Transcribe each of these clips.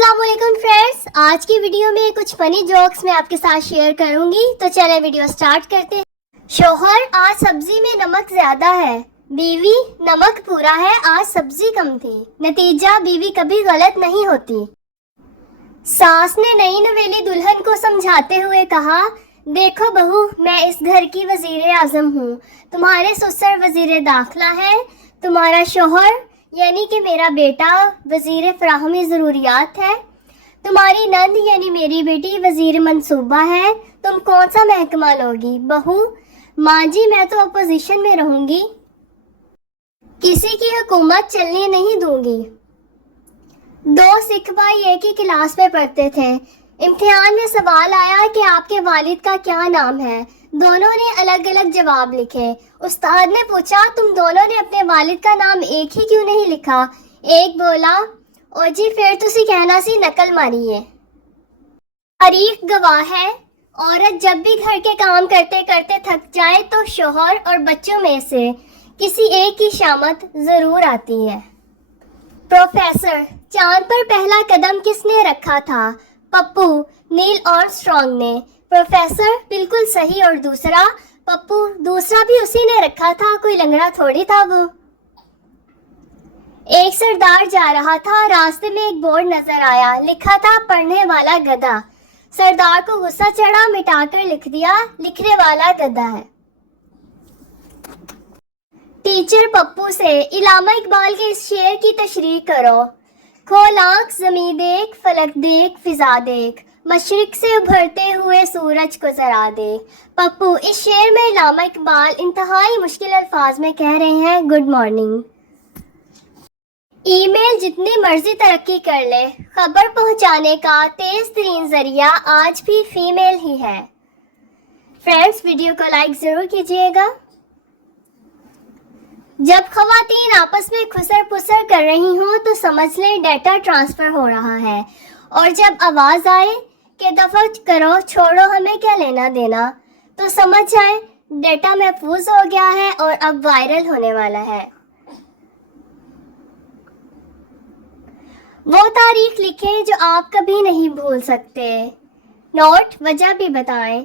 अस्सलाम वालेकुम फ्रेंड्स, आज की वीडियो में कुछ फनी जोक्स मैं आपके साथ शेयर करूंगी। तो चले वीडियो स्टार्ट करते हैं। शोहर, आज सब्जी में नमक ज्यादा है। बीवी, नमक पूरा है, आज सब्जी कम थी। नतीजा, बीवी कभी गलत नहीं होती। सास ने नई नवेली दुल्हन को समझाते हुए कहा, देखो बहू, मैं इस घर की वजीर आजम हूँ। तुम्हारे ससुर वजीर दाखिला है, तुम्हारा शोहर यानी कि मेरा बेटा वजीर फराहमी ज़रूरियात है, तुम्हारी नंद यानी मेरी बेटी वजीर मंसूबा है। तुम कौन सा महकमा लोगी? बहू, माँ जी, मैं तो अपोजिशन में रहूंगी, किसी की हुकूमत चलने नहीं दूंगी। दो सिख भाई एक ही क्लास में पढ़ते थे। इम्तिहान में सवाल आया कि आपके वालिद का क्या नाम है। दोनों ने अलग अलग जवाब लिखे। उस्ताद ने पूछा, तुम दोनों ने अपने वालिद का नाम एक ही क्यों नहीं लिखा? एक बोला, ओ जी, फिर तुसी कहना सी नकल मारी है। तारीख गवाह है, औरत जब भी घर के काम करते करते थक जाए तो शोहर और बच्चों में से किसी एक की शामत जरूर आती है। प्रोफेसर, चांद पर पहला कदम किसने रखा था? पप्पू, नील आर्मस्ट्रांग ने। प्रोफेसर, बिल्कुल सही। और दूसरा? पप्पू, दूसरा भी उसी ने रखा था, कोई लंगड़ा थोड़ी था वो। एक सरदार जा रहा था, रास्ते में एक बोर्ड नजर आया, लिखा था पढ़ने वाला गधा। सरदार को गुस्सा चढ़ा, मिटाकर लिख दिया, लिखने वाला गधा है। टीचर पप्पू से, इलामा इकबाल के इस शेर की तशरीह करो। खोल आँख, ज़मीं देख, फलक देख, फिजा देख, मशरिक से उभरते हुए सूरज को जरा देख। पप्पू, इस शेर में इलामा इकबाल इंतहाई मुश्किल अल्फाज में कह रहे हैं गुड मॉर्निंग। ईमेल जितनी मर्जी तरक्की कर ले, खबर पहुंचाने का तेज तरीन जरिया आज भी फीमेल ही है। फ्रेंड्स, वीडियो को लाइक जरूर कीजिएगा। जब खवातीन आपस में खुसर पुसर कर रही हों तो समझ लें डेटा ट्रांसफर हो रहा है, और जब आवाज आए कि दफा करो, छोड़ो, हमें क्या लेना देना, तो समझ जाए डेटा महफूज हो गया है और अब वायरल होने वाला है। वो तारीख लिखें जो आप कभी नहीं भूल सकते। नोट, वजह भी बताएं।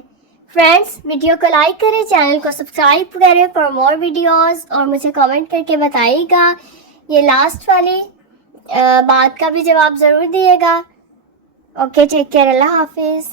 फ्रेंड्स, वीडियो को लाइक करें, चैनल को सब्सक्राइब करें फॉर मोर वीडियोस, और मुझे कमेंट करके बताइएगा ये लास्ट वाली बात का भी जवाब ज़रूर दिएगा। ओके, टेक केयर, अल्लाह हाफिज़।